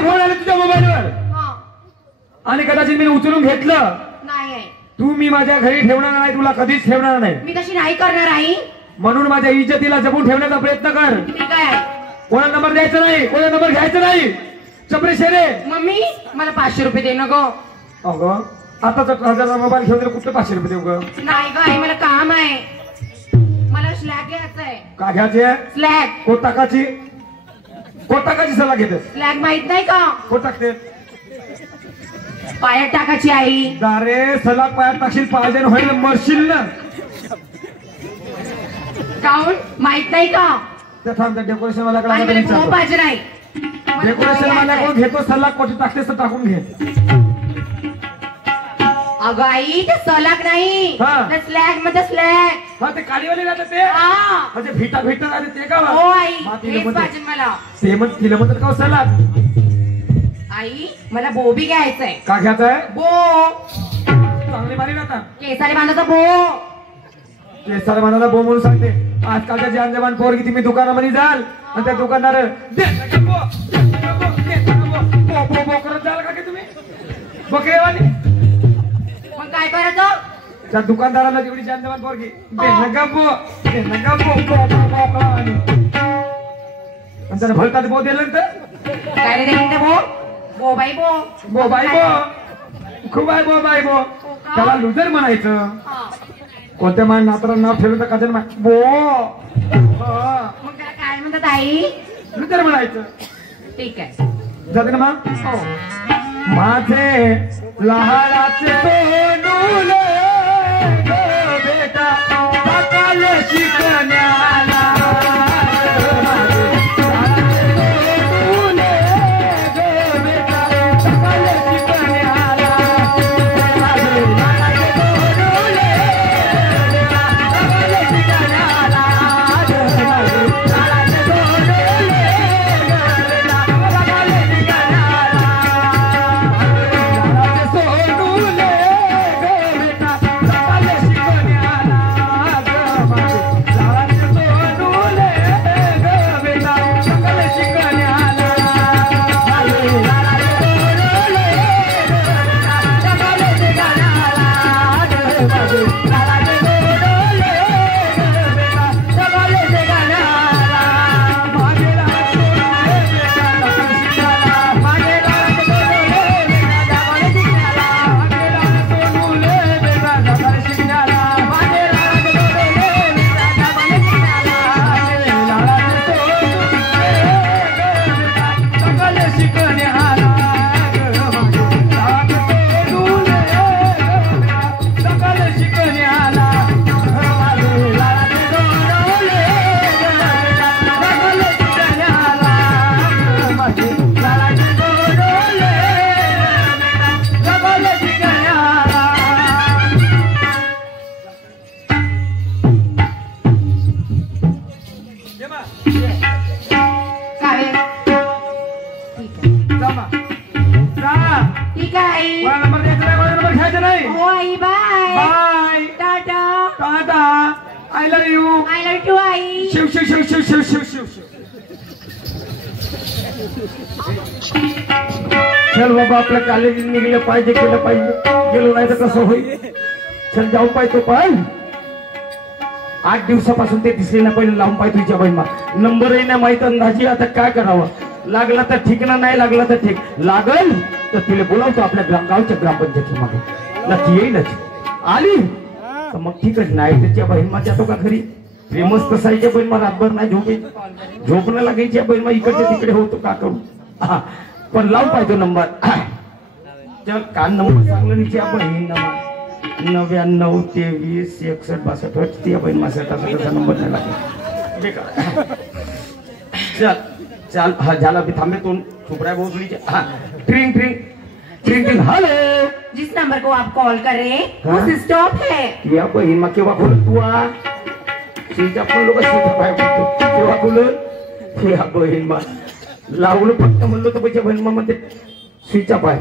Phone आला तुझ्या मोबाईलवर आणि कदाचित मी उचलून घेतलं नाही. तू मी माझ्या घरी ठेवणार नाही, तुला कधीच ठेवणार नाही. मी तशी नाही करणार आई. म्हणून माझ्या इज्जतीला जपून ठेवण्याचा प्रयत्न कर. ठीक आहे. कोणा नंबर द्यायचा नाही, कोणा नंबर घ्यायचा नाही. चपरे शेरे. मम्मी मला 500 रुपये दे ना ग. अगं आताचा 1000चा मोबाईल घेऊन तर कुठे 500 रुपये देऊ ग? नाही ग आई मला काम आहे. मला स्लॅग घ्यायचा आहे. का घ्यायचे? स्लॅग. कोटाकाची सल्ला घेते. स्लॅग माहित नाही का? कोण टाकते? पायात टाकायची आई. दारे सलाग पायात टाकशील पाहिजे होईल मरशील ना. काऊन माहित नाही का? ते थांब डेकोरेशन वाला पाहिजे नाही. डेकोरेशन वाला कोण घेतो सल्ला कोटी टाकतेस तर टाकून घे. अगं आई ते सलाग नाही, स्लॅग मध्ये स्लॅग. हा ते काळीवाले राहते ते म्हणजे फिटा राहते ते का? हो आई हेच पाहिजे मला. ते मग तिला म्हणतात का सलाग? आई मला बो बी घ्यायचंय. का घ्यायचंय? बो चांगली मारी राहता. केसारी बांधाचा बो. केसारी बांधाचा बो म्हणून सांगते. आजकालच्या जे अंजवान पोरगी तुम्ही दुकानामध्ये जाल आणि त्या दुकानदार करत जाल का तुम्ही बकरेवाली? मग काय करायचं? त्या दुकानदाराला जेवढी अंजवान पोरगी त्याला भलतात बो दिलं तर काय रे बो? बो बाई बो. बो बाई बो खूप आहे. बो बाई बो त्याला लुजर म्हणायचं. कोणत्या मान नातराला नाव ठेवलं तर काजल बो मग त्याला काय म्हणतात आई? लुजर म्हणायचं. ठीक आहे जाते ना मग. हो. माझे लहानाचे सोनूले बेटा सकाळ शिकण्याला चल बाबा आपल्या कॉलेज निघलं पाहिजे केलं पाहिजे. गेलो नाही तर कसं होईल. चल जाऊन पाहिजे पण 8 दिवसापासून ते दिसले ना. पहिले लावून पाहिजे तुझ्या बहिणा. नंबरही नाही माहित अंदाजी. आता काय करावं? लागला तर ठीक ना, नाही लागला तर ठीक. लागल तर तिला बोलावतो आपल्या गावच्या ग्रामपंचायती मागे. नक्की येईलच. आली तर मग ठीकच. नाही त्याच्या बहिणमा जातो का घरी? फेमस कसायच्या बहिणमा रातभर नाही झोपणं लागायच्या बहिणमा इकडच्या तिकडे होतो. का करू? पण लावून पाहिजे नंबर. चल कान नंबर सांगलं तिच्या बहीण 99 23 61 62 ती बहीण माझ्याचा नंबर नाही लागला. चल चल हा झाला. मी थांबे तो छुपराय बोलली. ट्रिंग ट्रिंग ट्रिंग ट्रिंग. हेलो जिस नंबर को आप कॉल कर रहे हैं वो स्विच ऑफ है. या बहीण मा केव्हा खोल तू स्विच ऑफ लोक केव्हा खोल. या बहीण मा लावलं फक्त म्हणलं तर पैसे बहीण म्हणते स्विच ऑफ आहे.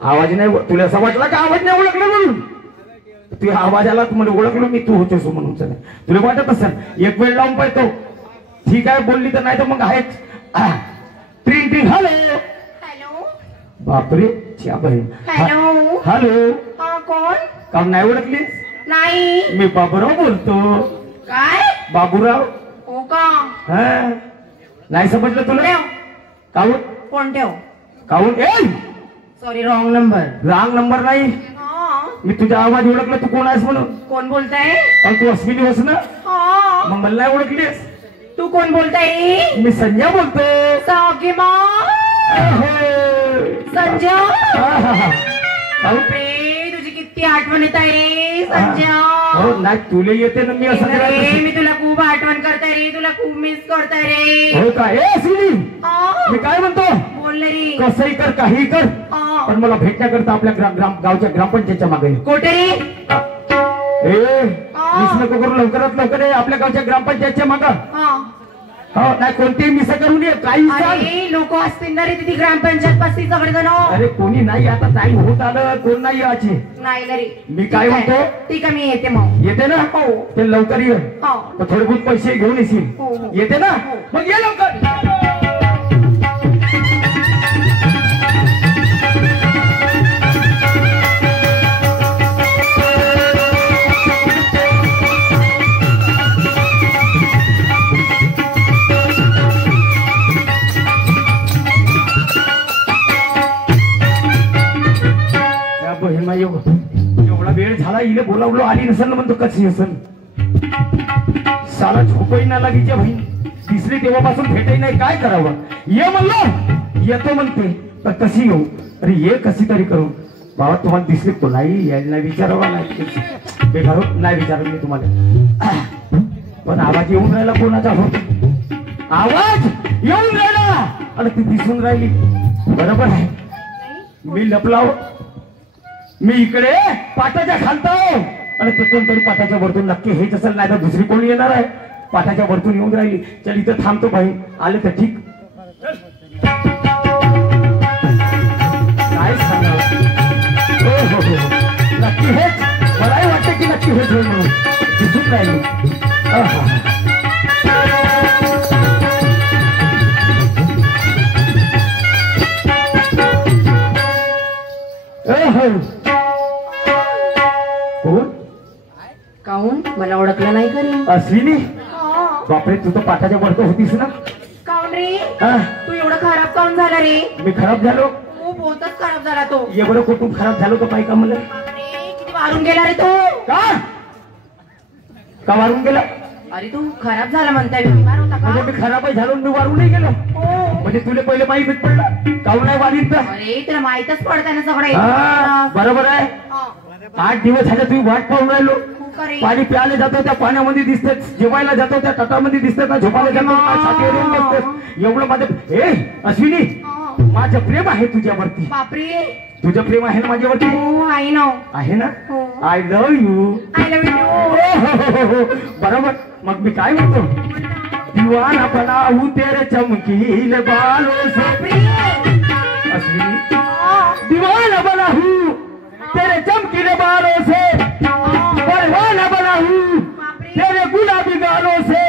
आवाज नाही. तुला असं वाटला का आवाज नाही ओळखला म्हणून? तुझ्या आवाज आला तुम्हाला ओळखलो मी तू होतोस म्हणून. चला तुला वाटत असेल एक वेळ लावून पाहतो. ठीक आहे बोलली तर नाही तर मग आहेच. ट्रिंग ट्रिंग. हॅलो हॅलो बापरे च्या बहीण. हॅलो. हॅलो. हा कोण? काम नाही ओळखलीस? नाही. मी बाबूराव बोलतो. काय? बाबूराव. हो का? हा नाही समजलं तुला? ठेव. काऊन? फोन ठेव. काऊन? ए sorry wrong number. Wrong number नाही. मी तुझा आवाज ओळखला तू कोण आहेस म्हणून. कोण बोलताय? कारण तू अश्विनी होस ना. मग मला नाही ओळखलीस? तू कोण बोलताय? मी संजय बोलतो. संजय. बापरे तुझी किती आठवण येत आहे रे संजय. हो नाही तुला येते ना. मी असं मी तुला खूप आठवण करताय रे. तुला खूप मिस करताय रे. हो का? ए अश्विनी मी काय म्हणतो? बोल रे. कसंही कर काही कर पण मला भेटण्याकरता आपल्या गावच्या ग्रामपंचायतच्या मागे. कोठे रे? ए मिस नको करू. लवकरात लवकर ये आपल्या गावच्या ग्रामपंचायतच्या मागं. हो नाही कोणतेही मिस करून ये. काही लोक असतील ना रे तिथे ग्रामपंचायत पाशी सगळेजण. अरे कोणी नाही. आता टाइम होत आलं. कोण नाही याची. नाही रे. मी काय म्हणतो? ठीक आहे मी येते मग. येते ना? हो ते लवकर ये. थोडे बहुत पैसे घेऊन येशील. येते ना? मग ये लवकर. एवढा वेळ झाला. इले बोलावलो आली नसेल ना म्हणतो. कशी असेल साला झोपही ना लागीच्या बहीण. दिसली तेव्हापासून भेटही नाही. काय करावं? ये म्हणलो येतो म्हणते तर कशी येऊ? अरे ये कशी तरी करू. बाबा तुम्हाला दिसली तो नाही यायला नाही विचारावा नाही बेकार नाही विचारलं मी तुम्हाला. पण आवाज येऊन राहिला कोणाचा होत? आवाज येऊन राहिला आणि ती दिसून राहिली. बरोबर आहे. मी लपलाव. मी इकडे पाटाच्या खालतो आणि ते कोणतरी पाटाच्या वरतून नक्की हेच असेल नाही तर दुसरी कोणी येणार आहे. पाटाच्या वरतून येऊन राहिली. चल इथं थांबतो भाई. आले तर ठीक. काय सांगा हो नक्की हेच. मलाही वाटतं की नक्की हेच होईल म्हणून. दिसून राहिली. कोण? काहून मला ओळखलं नाही करी? अश्विनी. बापरे तू तर पाठाच्या वरती होतीस ना. काहून रे? तू एवढं खराब काहून झाला रे? मी खराब झालो? हो बहुतच खराब झाला तो. एवढं कुटुंब खराब झालो तर पाहिजे का मला? किती वारून गेला रे तो. का वारून गेला? अरे तू खराब झाला म्हणताय. मी बिमार होता का? म्हणजे मी खराबही झालो मी वारून नाही गेलो. म्हणजे तुला पहिले माहिती पडलं काहून नाही वारीत? अरे तुला माहितच पडतंय ना सगळं. बरोबर आहे. 8 दिवस झाले तुम्ही वाट पाहून राहिलो. पाणी प्यायला जातो त्या पाण्यामध्ये दिसते. जेवायला जातो त्या तटामध्ये दिसते ना. झोपायला जातो. एवढं माझं. ए अश्विनी माझं प्रेम आहे तुझ्यावरती. बापरे तुझं प्रेम आहे ना माझ्यावरती? हो आहे ना. आहे ना? I love you. I love you. बरोबर. मग मी काय म्हणतो? दीवाना बनाऊ तेरे चमकील बालों से. अश्विनी दीवाना बनाऊ तेरे चमकील बालों से. परवाना बनाऊ तेरे गुलाबी गालों से.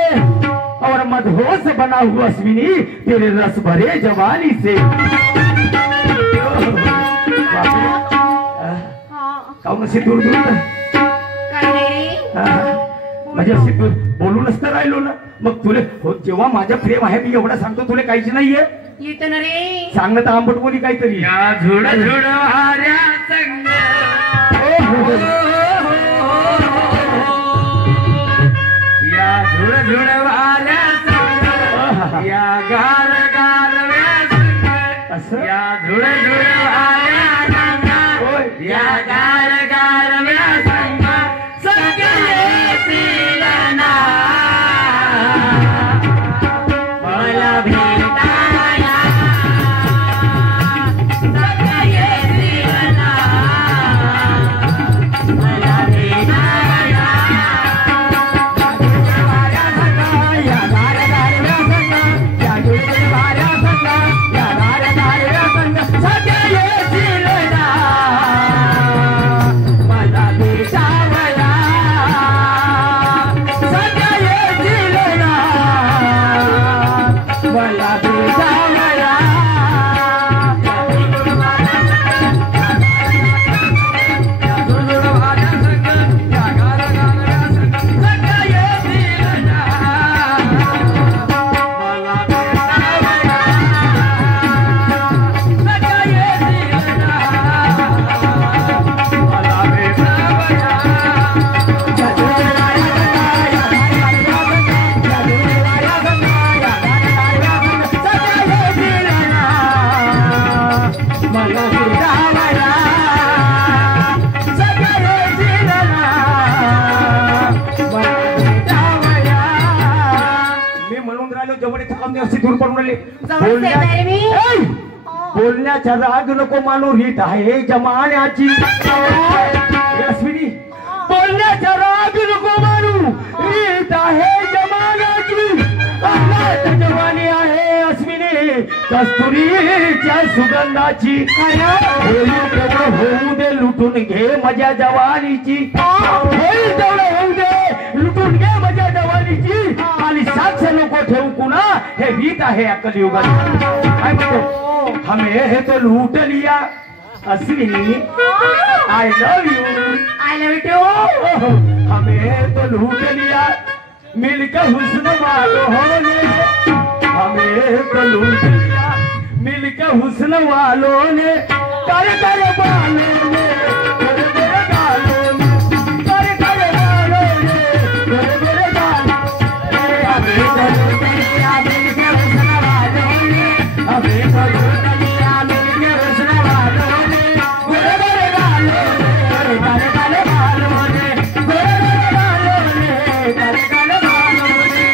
और मदहोश बनाऊ अश्विनी तेरे रस भरे जवानी से. काहून अशी दूर दूर म्हणजे अशी दूर बोलूनच तर राहिलो ना. मग तुले जेव्हा माझं प्रेम आहे मी एवढं सांगतो तुला काहीच नाहीये. येत ना रे. सांगणं तर आंबट बोली काहीतरी. या झुड झुड वाऱ्या संग या झुड झुड वाऱ्या संग या गार गार असं या झुड झुड वाऱ्या संग या गार गार संग सगळे सिलना मला भेटाया सगळे सिलना मला भेटाया. या गार गार संग या झुड वाऱ्या संग या गार गार संग सगळे सिलना मला भेटावया सगळे जिरला मला भेटावया. मी म्हणून राहिलो जेवढे थकावणे असे दूर पडून राहिले. बोलण्याचा राग नको मानू रीत आहे जमान्याची. अश्विनी बोलण्याचा राग नको मानू रीत आहे जमान्याची. जवानी आहे अश्विनी कस्तुरीच्या सुगंधाची. होऊ दे लुटून घे मजा जवानीची. होईल तेवढं होऊ दे लुटून घे मजा जवानीची. आणि साक्ष नको ठेवू कुणा हे रीत आहे या कलियुगात. काय म्हणतो हमें है तो लूट लिया Ashwini I love you too. हमें तो लूट लिया मिलकर हुस्न वालों ने. हमें तो लूट लिया मिलकर हुस्न वालों ने. कर कर बालों ने कर कर गालों ने कर कर बालों ने कर कर गालों. हमें तो लूट लिया मिलकर हुस्न वालों ने. हमें तो लूट लिया मिलकर हुस्न वालों ने. कर कर गालों ने कर कर बालों ने कर कर गालों ने कर कर बालों ने.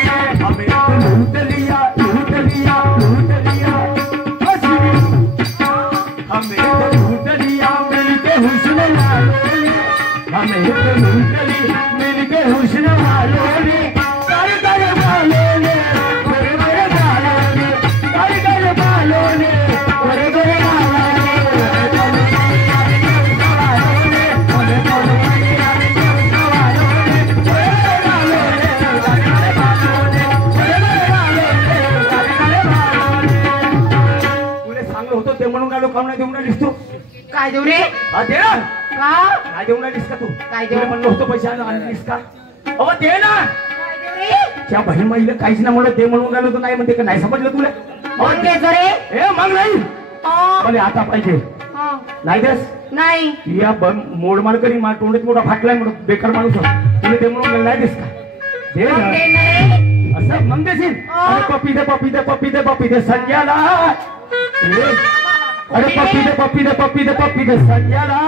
हमें तो लूट लिया लूट लिया लूट लिया हमें तो लूट लिया मिलके हुस्न वालों ने. हमें तो लूट लिया मिलके हुस्न वालों ने. कर कर बालों ने कर कर गालों ने कर कर बालों ने कर कर गालों ने. हमें तो लूट लिया मिलके हुस्न वालों ने. कर कर गालों ने कर कर बालों ने कर कर गालों ने कर कर बालों ने. तुला सांगलं होतं ते म्हणून गालो काम नाही देऊन राहिलीस तू. काय देऊ रे? हा दे ना. का काय देऊन राहिलीस का तू? काय देऊ? तुला म्हणलं होतं पैसे आणलीस का? अहो दे ना. काय देऊ रे? त्या बहीण माईला काहीच नाही म्हणलं ते म्हणून राहिलो तर नाही म्हणते का नाही समजलं तुला? कोण द्यायचं रे? ए मग नाही मला आता पाहिजे हा. नाही देस. नाही या मोड मार करी मा तोंडात मोठा फाटलाय म्हणून बेकार माणूस तुला ते म्हणून नाही देस का? दे मग ना. दे नाही. असं मग देशील. अरे पप्पी दे पप्पी दे पप्पी दे पप्पी दे संजयाला. अरे पप्पी दे पप्पी दे पप्पी दे पप्पी दे संजयाला.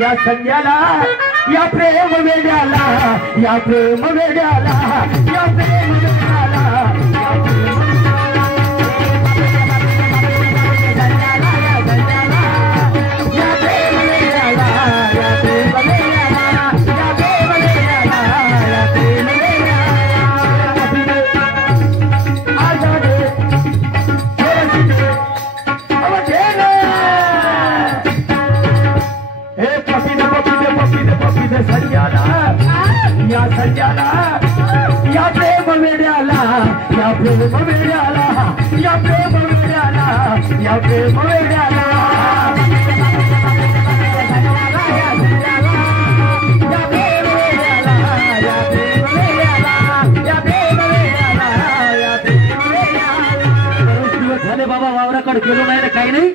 या संजयाला या प्रेम वेड्याला या प्रेम वेड्याला या प्रेम वेड्याला या प्रेम या संजयाला या प्रेम वेड्याला या प्रेम वेड्याला या प्रेम वेड्याला या प्रेम वेड्याला झाले बाबा वावराकडे गेलो नाही काही नाही.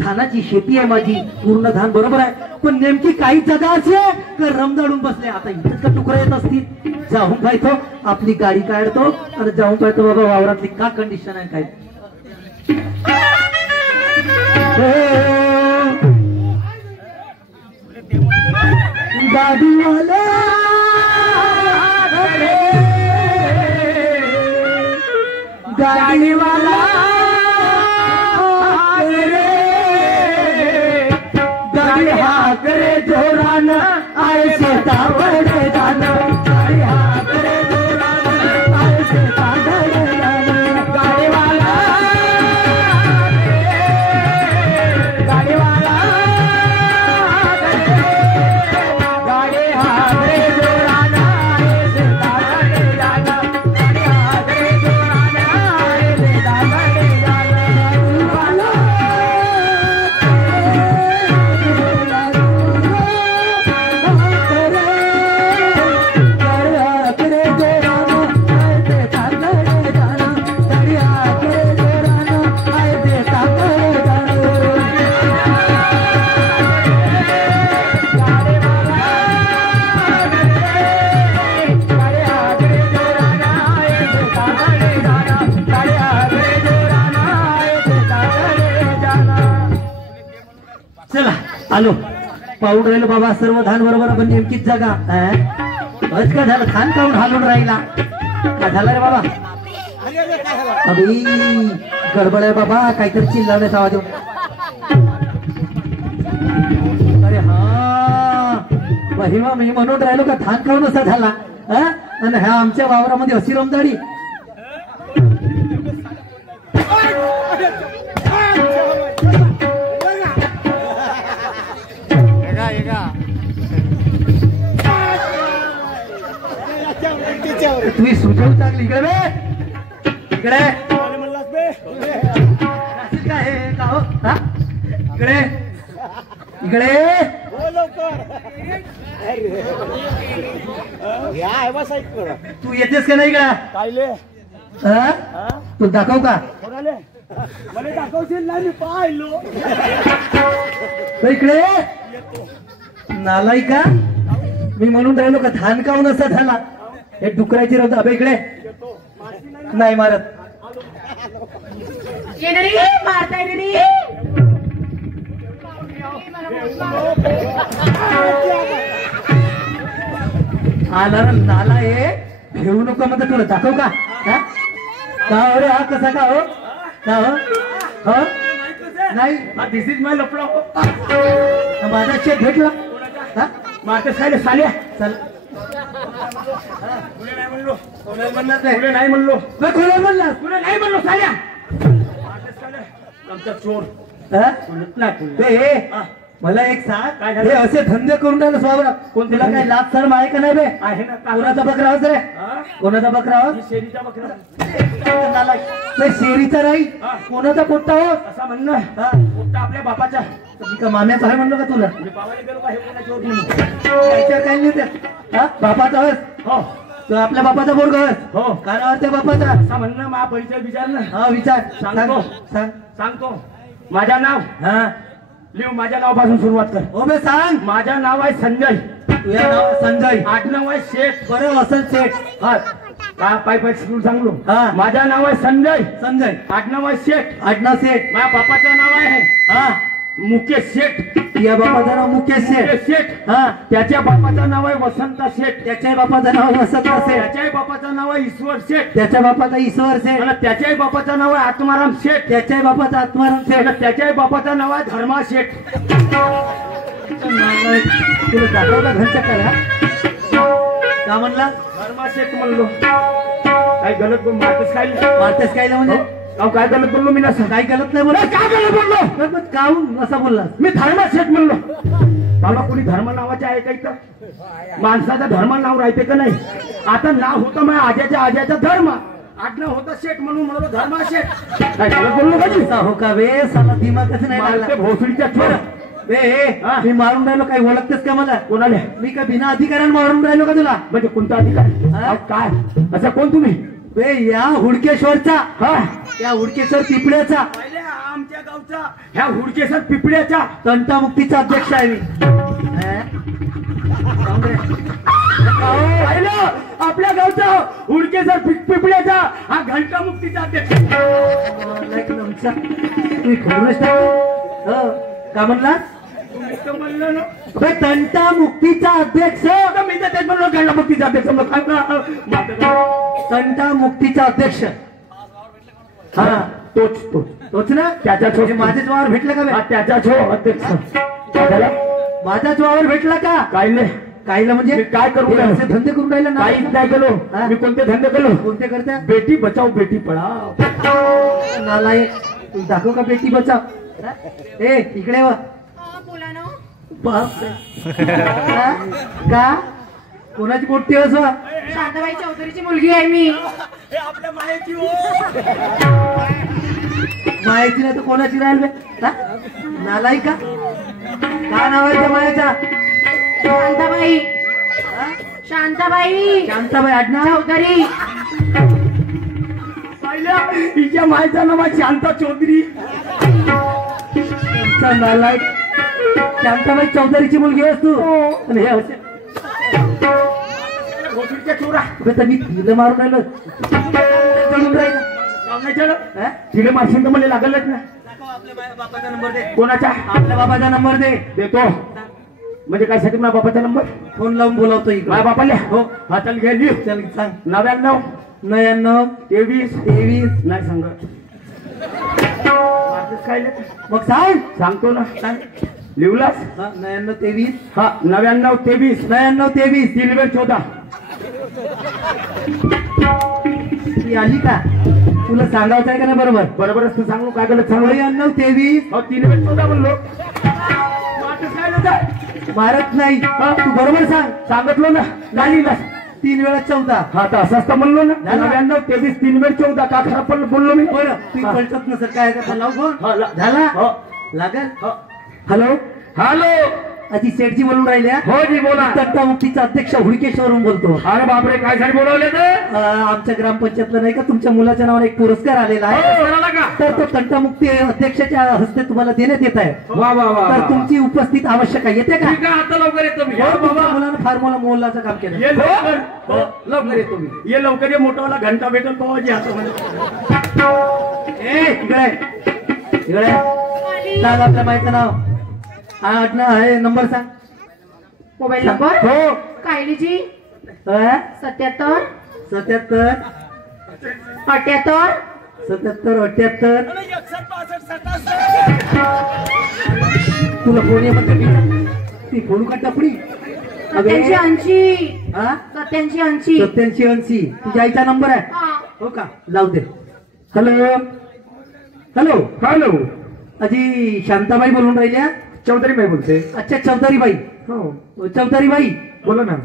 धानाची शेती आहे माझी पूर्ण धान बरोबर आहे पण नेमकी काही जागा अशी आहे का रमदाडून बसले. आता इथेच का तुकडे येत असतील. जाऊन पाहतो आपली गाडी काढतो आणि जाऊन पाहतो बाबा वावरातली का कंडिशन आहे काय. गाडीवाला गाडीवाला करे जोरान आए शेतावडे दान. गाडी हा करे जोरान आए शेतावडे दान. गाडीवाला गाडीवाला गाडी हा करे जोरान आए शेतावडे दान. गाडी हा करे जोरान आए शेतावडे दान. चला आलो पाहून राहिलो बाबा सर्व धान बरोबर आपण नेमकीच जागा बस का झालं धान काढून हालून राहिला का झालं रे बाबा अभी गडबड आहे बाबा काहीतरी चिल्लावण्याचा आवाज अरे हा महिमा मी म्हणून राहिलो का धान काढून असा झाला आणि ह्या आमच्या वावरामध्ये अशी रमदाडी तुम्ही सुचवू चांगली इकडे बे इकडे काय का हो इकडे इकडे तू येतेस का नाही का तू दाखव का मला दाखवशील ना मी पाहिलो इकडे नालाई का मी म्हणून राहिलो का धान काऊन असा झाला हे डुकराची रथ अबे इकडे नाही मारत मारताय रे आला नाला हे घेऊ नको म्हणतो तुला दाखव का का अरे हा कसा का हो का हो नाही दिस इज माय लफडा माझा शेत भेटला मार्केट खायला साल्या चल नाही नाही म्हणलो कोणा म्हणला तुला नाही म्हणलो साल्या आमचा चोर मला एक सांग हे असे धंदे करून राहिले स्वाबरा कोण तुला काही लाभ शरम आहे का नाही बे आहे ना कोणाचा बकरा आहोत रे कोणाचा बकरा आहोत शेरीचा बकरा शेरीचा नाही कोणाचा पोट्टा हो असं म्हणणं पोट्टा आपल्या बापाचा मी का माम्याचा आहे म्हणलो का तुला बाबाला गेलो का हे कोणा चोर म्हणून याच्यावर काही नाही त्या बापाचा होस हो तो आपल्या बापाचा बोर्ग होस हो कानावर त्या बापाचा असं म्हणणं मा परिचय विचार ना हा विचार सांगतो सांगतो माझं नाव हा लिहू माझ्या नावापासून सुरुवात कर हो बे सांग माझं नाव आहे संजय तुझ्या नाव संजय आडनाव आहे शेठ बरं असल सेठ हा का पाय पाय शिकून सांगलो हा माझं नाव आहे संजय संजय आडनाव आहे शेठ आडनाव सेठ माझ्या बापाचं नाव आहे हा मुकेश शेठ या बापाचं नाव मुकेश शेठ शेठ हा त्याच्या बापाचं नाव आहे वसंत शेठ त्याच्या बापाचं नाव वसंत शेठ त्याच्याही बापाचं नाव आहे ईश्वर शेठ त्याच्या बापाचा ईश्वर शेठ आणि त्याच्याही बापाचं नाव आहे आत्माराम शेठ त्याच्याही बापाचा आत्माराम शेठ आणि त्याच्याही बापाचं नाव आहे धर्मा शेठ तुला दाखव का घरच्या करा का म्हणला धर्मा शेठ म्हणलो काही गलत बोल मारतेस काय मारतेस काय म्हणजे काय गलत बोललो मी ना काही गलत नाही बोला काय गलत बोललो काहून असा बोलला मी धर्मा शेठ म्हणलो बाबा कोणी धर्म नावाचे आहे का इथं माणसाचं धर्म नाव राहते का नाही आता नाव होतं माझ्या आज्याचा धर्म आडनाव होतं शेठ म्हणून म्हणलो धर्मा शेठ काय गलत बोललो का हो का वे साला दिमागच नाही लागला भोसडीच्या चोर मी मारून राहिलो काही ओळखतेस का मला कोणाला मी का बिना अधिकाऱ्यानं मारून राहिलो का तुला म्हणजे कोणता अधिकार काय असं कोण तुम्ही बे या हुडकेश्वरचा या हुडकेश्वर पिपळ्याचा आमच्या गावचा ह्या हुडकेश्वर पिपळ्याचा तंटामुक्तीचा अध्यक्ष आहे मी आपल्या गावचा हुडकेश्वर पिपळ्याचा हा घंटामुक्तीचा अध्यक्ष तुम्ही खबरच का म्हणलास तंटा मुक्तीचा अध्यक्ष मी तर तेच म्हणलो घंटामुक्तीचा अध्यक्ष तंटा मुक्तीचा अध्यक्ष हा तोच ना त्याच्या छो माझ्याच वावर भेटला का त्याच्या छो अध्यक्ष माझ्याच वावर भेटला का काय नाही काहीला म्हणजे काय करू धंदे करून राहिले ना काहीच नाही केलो मी कोणते धंदे केलो कोणते करता बेटी बचाव बेटी पढाव नालाय तू दाखव का बेटी बचाव ए इकडे वा का कोणाची पोट्टी असो शांताबाई चौधरीची मुलगी आहे मी आपल्या मायाची मायाची नाही तर कोणाची राहील नालाई का काय नाव आहे त्या मायाचा शांताबाई शांताबाई शांताबाई आडनाव चौधरी हिच्या मायचं नाव आहे शांता चौधरी नालायक शांताबाई चौधरीची मुलगी आहेस तू आणि हे असे चोरा मी तिला मारून राहिलो चढून राहिलं तिला मारशील तर मला लागलच ना आपल्या बापाचा नंबर दे. कोणाचा? आपल्या बाबाचा नंबर दे. देतो. म्हणजे काय साठी माझ्या बापाचा नंबर फोन लावून बोलावतो इकडे. माझ्या बापाला? हो. हा चल घे. चल सांग. 99 99 23 23 नाही सांगत. काय मग सांग. सांगतो ना. सांग. लिवलास? 99 23 हा 99 23 99 23 3 वेळ 14. ती आली का? तुला सांगायचं आहे का नाही? बरोबर बरोबरच तू सांगू काय गलत सांगू? 99 23 हो 3 वेळ 14 म्हणलो. वाटच काय नव्हतं. मारत नाही. तू बरोबर सांग. सांगितलं ना. नाही ना. 3 वेळा 14. हा तर असंच तर म्हणलो ना. झालं. 99 23 3 वेळ 14 का खरं पण बोललो मी. बरं तुम्ही हा. पलटत नसर काय का लाव फोन. हा, झाला हो. लागल. हो. Hello hello. अजी सेठजी बोलून राहिल्या. हो जी बोला. तंटामुक्तीचा अध्यक्ष हुडकेश्वरून बोलतो. अरे बापरे काय साठी बोलवले तर? आमच्या ग्रामपंचायतला नाही का तुमच्या मुलाच्या नावाने एक पुरस्कार आलेला आहे. बोलायला का? तर तो तंटामुक्ती अध्यक्षाच्या हस्ते तुम्हाला देण्यात येत आहे. वा वा वा तर वा. तुमची उपस्थित आवश्यक आहे. येते का? ठीक आहे आता लवकर येतो मी. हो बाबा मुलानं फार मोलाचं काम केलं. ये लवकर. हो, लवकर येतो मी. ये लवकर ये. मोठावाला घंटा भेटल पावाजी हातामध्ये. इकडे सांग आपल्या माहिती नाव. आहे नंबर सांग. मोबाईल नंबर हो. कायलीजी 77 77 78 77 तुला फोन ये म्हणते ती फोन का टपडी. 87 हा 87 87 तुझ्या आईचा नंबर आहे. हा. हो का लावते. Hello hello hello. अजी शांताबाई बोलून राहिल्या. चौधरी बाई बोलते. अच्छा चौधरी बाई. हो चौधरी बाई बोला ना.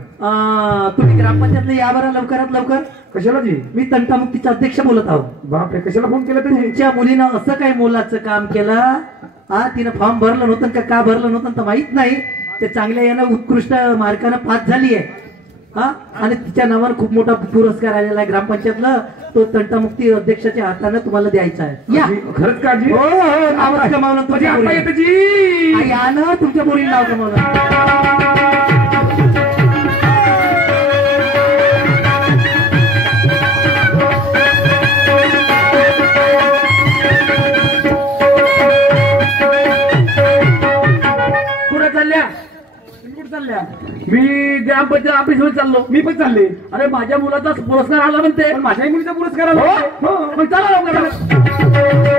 तुम्ही ग्रामपंचायतला या बरं लवकरात लवकर. कशाला जी? मी तंटामुक्तीचा अध्यक्ष बोलत आहोत. बापरे कशाला फोन केला तुम्ही? तुमच्या मुलीनं असं काय मोलाचं काम केलं. हा तिनं फॉर्म भरलं नव्हतं का भरलं नव्हतं तर माहित नाही. ते चांगल्या यानं उत्कृष्ट मार्कानं पास झाली आहे. हा आणि तिच्या नावानं खूप मोठा पुरस्कार आलेला आहे ग्रामपंचायतला. तो तंटामुक्ती अध्यक्षाच्या हाताने तुम्हाला द्यायचा आहे. या. खरंच का जी? हो हो नाव कमावलं माझी तुमच्या आप्पा मुलीनं. येते जी. या ना तुमच्या मुलीनं नाव कमावलं. कुठं चालल्या? कुठं चालल्या? मी ग्रामपंचायत ऑफिस मध्ये चाललो. मी पण चालले. अरे माझ्या मुलाचा पुरस्कार आला म्हणते. पण माझ्याही मुलीचा पुरस्कार आला. हो मग चला लवकर.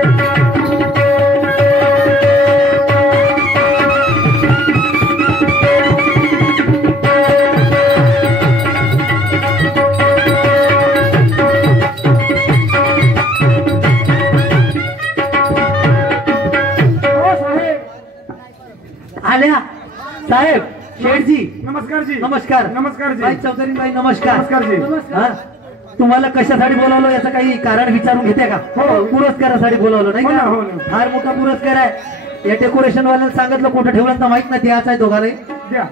आल्या साहेब शेठजी नमस्कार जी. नमस्कार. नमस्कार जी. बाई चौधरी बाई नमस्कार. नमस्कार जी. हा? तुम्हाला कशासाठी बोलावलं याचं काही कारण विचारून घेते का? हो. पुरस्कारासाठी बोलावलं नाही हो ना, का? हो ना. फार मोठा पुरस्कार आहे. या डेकोरेशन वाल्याला सांगितलं कुठं ठेवलं तर माहित नाही. द्यायचं आहे दोघांना. द्या.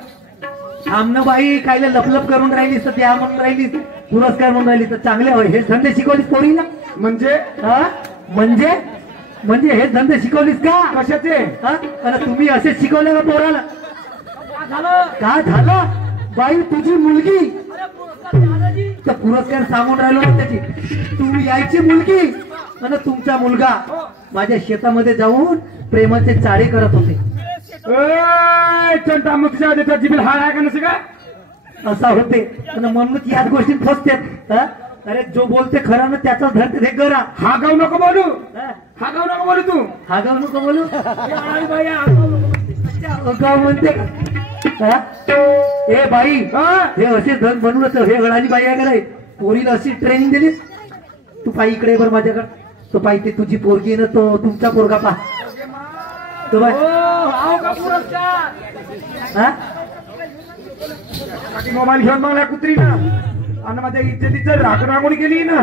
आमनं बाई कायले लपलप करून राहिलीस तर द्या म्हणून राहिलीस. पुरस्कार म्हणून राहिली तर चांगले हे धंदे शिकवलीस पोरीला. म्हणजे हा म्हणजे हे धंदे शिकवलीस का? कशाचे? हा? आणि तुम्ही असे शिकवले का पोराला? का झालं? बाई तुझी मुलगी तर पुरस्कार सांगून राहिलो ना त्याची. तू यायची मुलगी आणि तुमचा मुलगा माझ्या शेतामध्ये जाऊन प्रेमाचे चाळे करत होते. तंटामुक्तीच्या आधीचा जिबील हाड आहे का नसे का? असा होते आणि म्हणूनच याच गोष्टी फसतात. हा? अरे जो बोलते खरा ना त्याचा धरते हे करा. हा गाव नको बोलू. हा? हा गाव नको बोलू तू. हा गाव नको बोलू. गाव म्हणते का? हा? ए बाई हे असे धन बनवलं तर हे गळाली बाई आहे का नाही? पोरीला अशी ट्रेनिंग दिलीस. तू पायी इकडे बर माझ्याकडे. तो पायी ते तुझी पोरगी ना तो तुमचा पोरगा पा तो बाय. हा? मोबाईल घेऊन मला कुत्री ना आणि माझ्या इज्जतीचं राखणागोडी केली ना.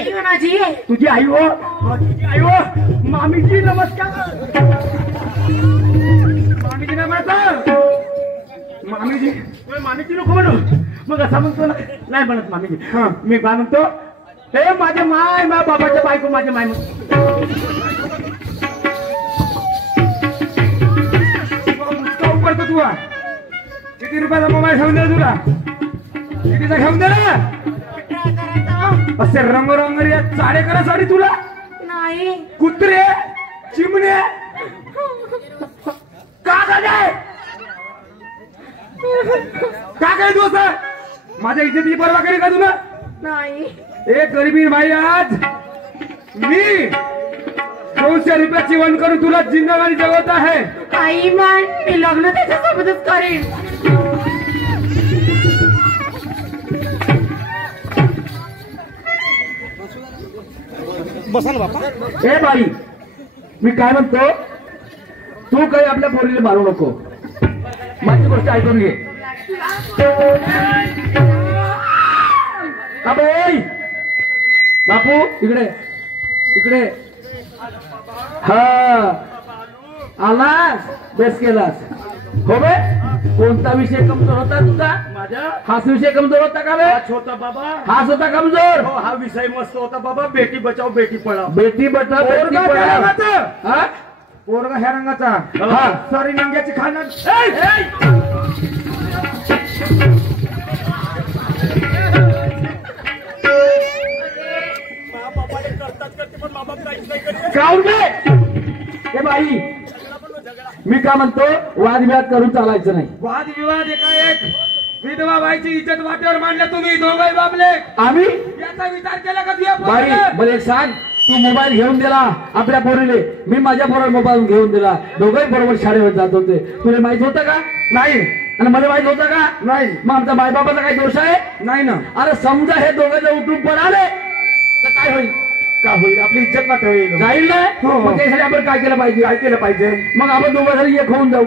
आई हो माझी. तुझी आई हो. तुझी आई हो. मामीजी नमस्कार. मामीजी नमस्कार. मामीजी. मामीजी नको म्हणू. मग असा म्हणतो ना. नाही म्हणत मामीजी. हा मी काय म्हणतो, हे माझे माय मा बाबाच्या बायको माझे माय पडतो तुला. किती रुपयाचा मोबाईल घेऊन दे तुला. कितीचा घेऊन दे ना. असे रंगरंगरी चाडे करा साडी तुला. नाही. कुत्रे चिमणे का काय का काय तू असं माझ्या इज्जतीची पर्वा करी का तुला. नाही. एक गरीबी बाई आज मी 200 रुपयाची वन करून तुला जिंदगानी जगवत आहे. काही मान मी लग्न त्याच्यासोबतच करीन. बसा ना बापा. ए बाई मी काय म्हणतो, तू काही आपल्या पोरीला मारू नको. माझी गोष्ट ऐकून घे. अबे बापू इकडे इकडे. हा आलास बेस केलास हो बे. कोणता विषय कमजोर होता तुझा. माझा हाच विषय कमजोर होता का बे. होता बाबा. हाच होता कमजोर. हो हा विषय मस्त होता बाबा. बेटी बचाव बेटी पढाव. बेटी बचाव बेटी पढाव. हा पोरगा ह्या रंगाचा. हा सॉरी नंग्याची खाना. काऊन बे. हे बाई मी का म्हणतो, वादविवाद करून चालायचं नाही. वादविवाद एका विधवा बाईची इज्जत वाट्यावर मांडल्या तुम्ही दोघे बाबले. आम्ही याचा विचार केला का तुझ्या बाई. मला एक सांग, तू मोबाईल घेऊन दिला आपल्या पोरीले, मी माझ्या पोराला मोबाईल घेऊन दिला. दोघंही बरोबर शाळेवर जात होते. तुला माहित होतं का. नाही. आणि मला माहित होतं का. नाही. मग आमच्या मायबापाचा काही दोष आहे. नाही ना. अरे समजा हे दोघं जर उठून पडाले तर काय होईल. का होईल. आपली इज्जत वाट होईल. जाईल ना. मग त्यासाठी आपण काय केलं पाहिजे. काय केलं पाहिजे. मग आपण दोघं जरी एक होऊन जाऊ.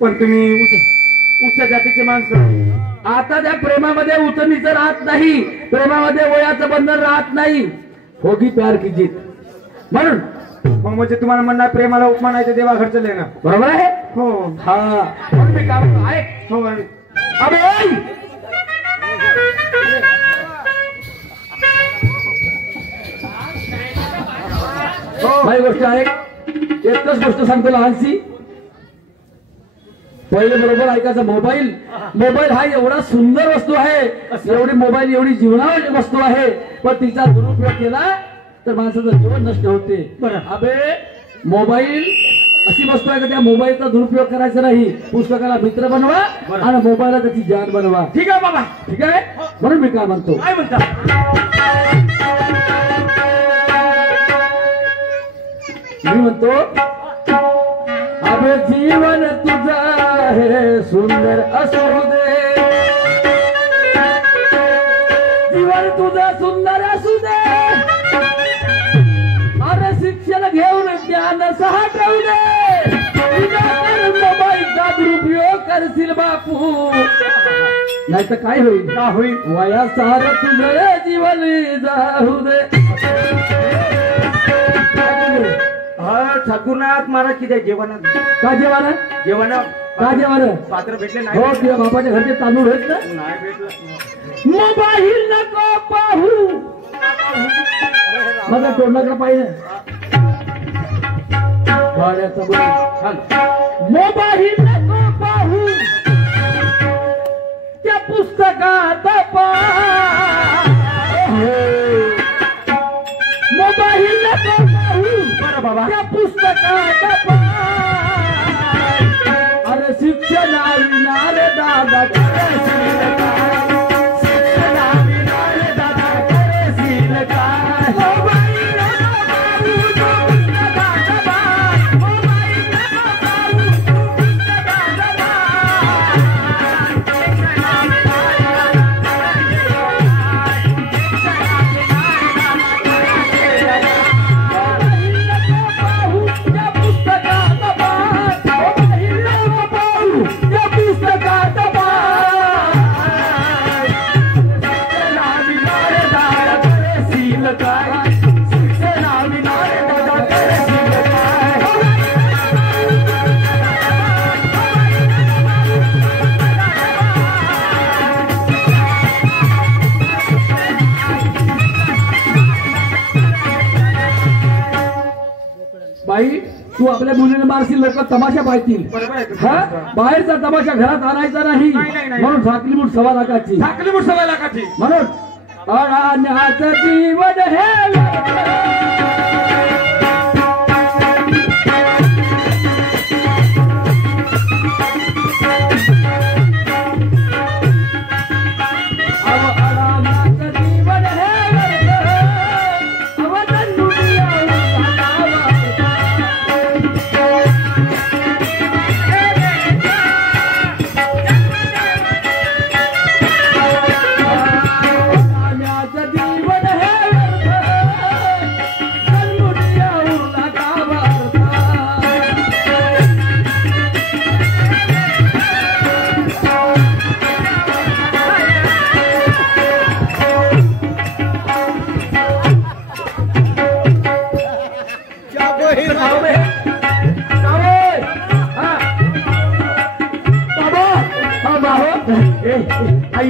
पण तुम्ही उच्च जातीचे माणसं. आता त्या प्रेमामध्ये उचनीचं राहत नाही. प्रेमामध्ये वयाचं बंधन राहत नाही. होगी प्यार की जीत. म्हणून मग म्हणजे तुम्हाला म्हणणार प्रेमाला उपमान आहे ते देवा घरचले ना. बरोबर आहे. हो हा म्हणून मी काय म्हणतो ऐक. हो अबे काही गोष्ट आहे. एकच गोष्ट सांगतो लहानशी. पहिले बरोबर ऐकायचं. मोबाईल मोबाईल हा एवढा सुंदर वस्तू आहे. एवढी मोबाईल एवढी जीवनावरी वस्तू आहे. पण तिचा दुरुपयोग केला तर माणसाचं जीवन नष्ट होते. अबे मोबाईल अशी वस्तू आहे का त्या मोबाईलचा दुरुपयोग करायचा नाही. पुस्तकाला मित्र बनवा आणि मोबाईलला त्याची जान बनवा. ठीक आहे बाबा. ठीक आहे. म्हणून मी काय म्हणतो. काय म्हणता. मी म्हणतो अबे जीवन तुझा हे सुंदर असू दे. जीवन तुझं सुंदर असू दे. अरे शिक्षण घेऊन ज्ञान साठवू दे. मोबाईलचा दुरुपयोग करशील बापू नाही तर काय होईल. का होईल. वयासार तुझं जीवन जाऊ दे. ठाकूरनाथ महाराज किती जेवण का जेवण जेवण का जेवण पात्र भेटले नाही. हो तुझ्या बापाच्या घरचे तांदूळ आहेत ना. नाही भेटलं. मोबाईल नको पाहू. मला तोंडाकडे पाहिजे. मोबाईल नको पाहू. त्या पुस्तकात मोबाईल नको पाहू. बाबा त्या पुस्तकात अरे शिक्षण विणार दादा शिक्षण विणार दादा करेशील काय. मोबाईल करशील काय शिक्षणा विना रे दादा करशील काय बाई तू आपल्या मुलीने मारशील लोक तमाशा पाहतील हा बाहेरचा तमाशा घरात आणायचा नाही म्हणून झाकली मूठ 1.25 लाखाची झाकली मूठ 1.25 लाखाची म्हणून अडाण्याचं जीवन हे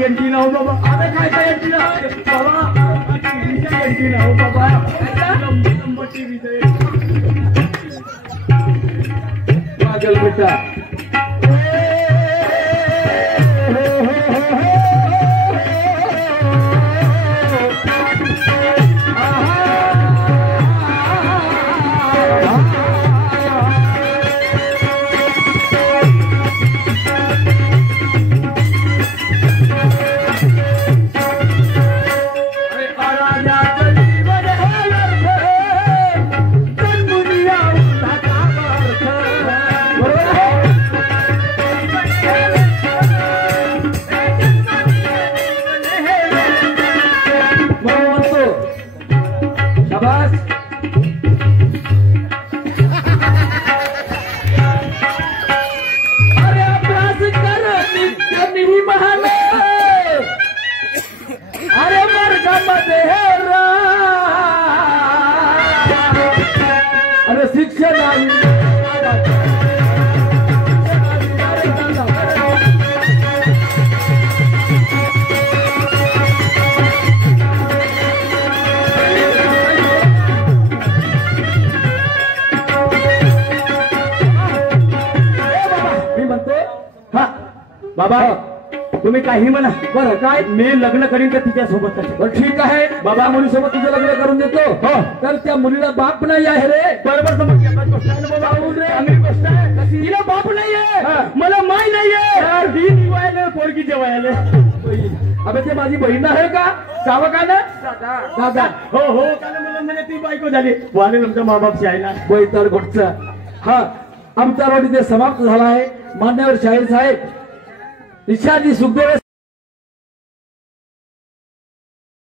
एंटी ना हो बाबा आता काय एंटी ना बाबा एंटी ना हो बाबा नंबर टीव्ही पागल बेटा बाबा तुम्ही काही म्हणा बरं काय मी लग्न करीन तर तिच्या सोबत ठीक आहे बाबा मुलीसोबत तुझं लग्न करून देतो हो तर त्या मुलीला बाप नाही आहे रे बरोबर तिला बाप नाहीये मला माय नाहीये पोरगी जेवायला अबे ते माझी बहीण आहे का गावा का ना दादा हो हो मला ती बायको झाली वाले तुमच्या माबापची आहे ना बैतर गोटचा हा आमचा रोड इथे समाप्त झाला आहे मान्यवर शाहीर साहेब इच्छाजी सुखदेव